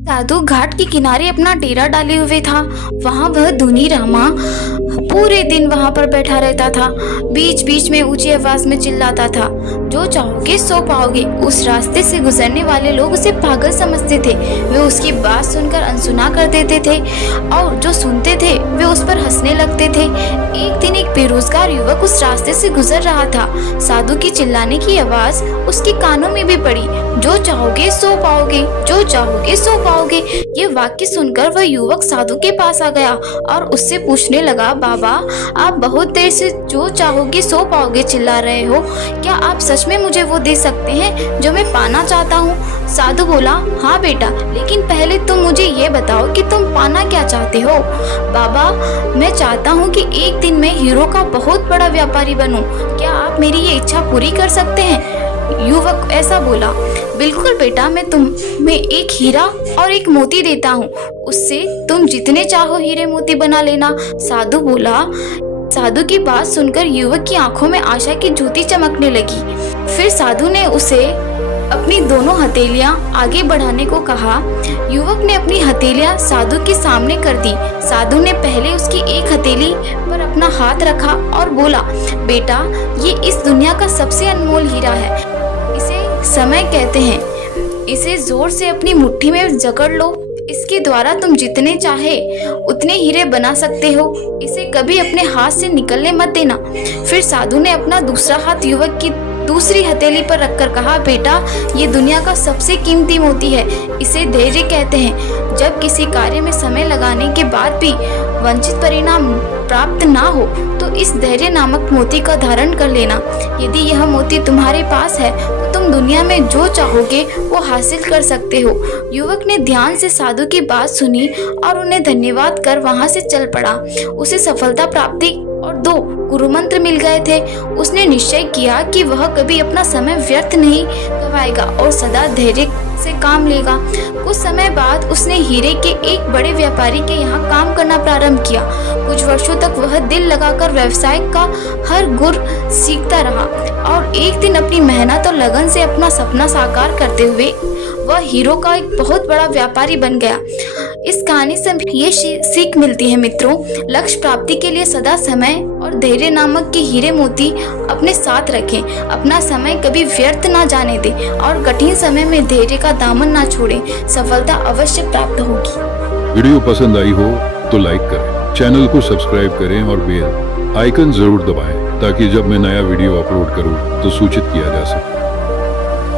साधु घाट के किनारे अपना डेरा डाले हुए था। वहाँ वह धुनी रामा पूरे दिन वहाँ पर बैठा रहता था। बीच बीच में ऊंची आवाज में चिल्लाता था, जो चाहोगे सो पाओगे। उस रास्ते से गुजरने वाले लोग उसे पागल समझते थे। वे उसकी बात सुनकर अनसुना कर देते थे और जो सुनते थे वे उस पर हंसने लगते थे। एक दिन एक बेरोजगार युवक उस रास्ते से गुजर रहा था। साधु की चिल्लाने की आवाज उसके कानों में भी पड़ी, जो चाहोगे सो पाओगे, जो चाहोगे सो पाओगे। ये वाक्य सुनकर वह युवक साधु के पास आ गया और उससे पूछने लगा, बाबा आप बहुत देर से जो चाहोगे सो पाओगे चिल्ला रहे हो, क्या आप सच में मुझे वो दे सकते हैं जो मैं पाना चाहता हूँ? साधु बोला, हाँ बेटा, लेकिन पहले तुम मुझे ये बताओ कि तुम पाना क्या चाहते हो? बाबा मैं चाहता हूँ कि एक दिन मैं हीरो का बहुत बड़ा व्यापारी बनूं। क्या आप मेरी ये इच्छा पूरी कर सकते हैं? युवक ऐसा बोला, बिल्कुल बेटा, मैं तुम्हें एक हीरा और एक मोती देता हूँ, उससे तुम जितने चाहो हीरे मोती बना लेना। साधु बोला। साधु की बात सुनकर युवक की आंखों में आशा की ज्योति चमकने लगी। फिर साधु ने उसे अपनी दोनों हथेलियां आगे बढ़ाने को कहा। युवक ने अपनी हथेलियां साधु के सामने कर दी। साधु ने पहले उसकी एक हथेली पर अपना हाथ रखा और बोला, बेटा ये इस दुनिया का सबसे अनमोल हीरा है, इसे समय कहते हैं। इसे जोर से अपनी मुट्ठी में जकड़ लो। इसके द्वारा तुम जितने चाहे उतने हीरे बना सकते हो। इसे कभी अपने हाथ से निकलने मत देना। फिर साधु ने अपना दूसरा हाथ युवक की दूसरी हथेली पर रखकर कहा, बेटा ये दुनिया का सबसे कीमती मोती है, इसे धैर्य कहते हैं। जब किसी कार्य में समय लगाने के बाद भी वांछित परिणाम प्राप्त ना हो तो इस धैर्य नामक मोती का धारण कर लेना। यदि यह मोती तुम्हारे पास है तो तुम दुनिया में जो चाहोगे वो हासिल कर सकते हो। युवक ने ध्यान से साधु की बात सुनी और उन्हें धन्यवाद कर वहां से चल पड़ा। उसे सफलता प्राप्ति और 2 गुरु मंत्र मिल गए थे। उसने निश्चय किया कि वह कभी अपना समय व्यर्थ नहीं गवाएगा और सदा धैर्य से काम लेगा। कुछ समय बाद उसने हीरे के एक बड़े व्यापारी के यहाँ काम करना प्रारंभ किया। कुछ वर्षों तक वह दिल लगाकर व्यवसाय का हर गुर सीखता रहा और एक दिन अपनी मेहनत और लगन से अपना सपना साकार करते हुए वह हीरो का एक बहुत बड़ा व्यापारी बन गया। इस कहानी से ये सीख मिलती है मित्रों, लक्ष्य प्राप्ति के लिए सदा समय और धैर्य नामक के हीरे मोती अपने साथ रखें। अपना समय कभी व्यर्थ ना जाने दें और कठिन समय में धैर्य का दामन ना छोड़ें। सफलता अवश्य प्राप्त होगी। वीडियो पसंद आई हो तो लाइक करें, चैनल को सब्सक्राइब करें और बेल आइकन जरूर दबाएं ताकि जब मैं नया वीडियो अपलोड करूं तो सूचित किया जा सके।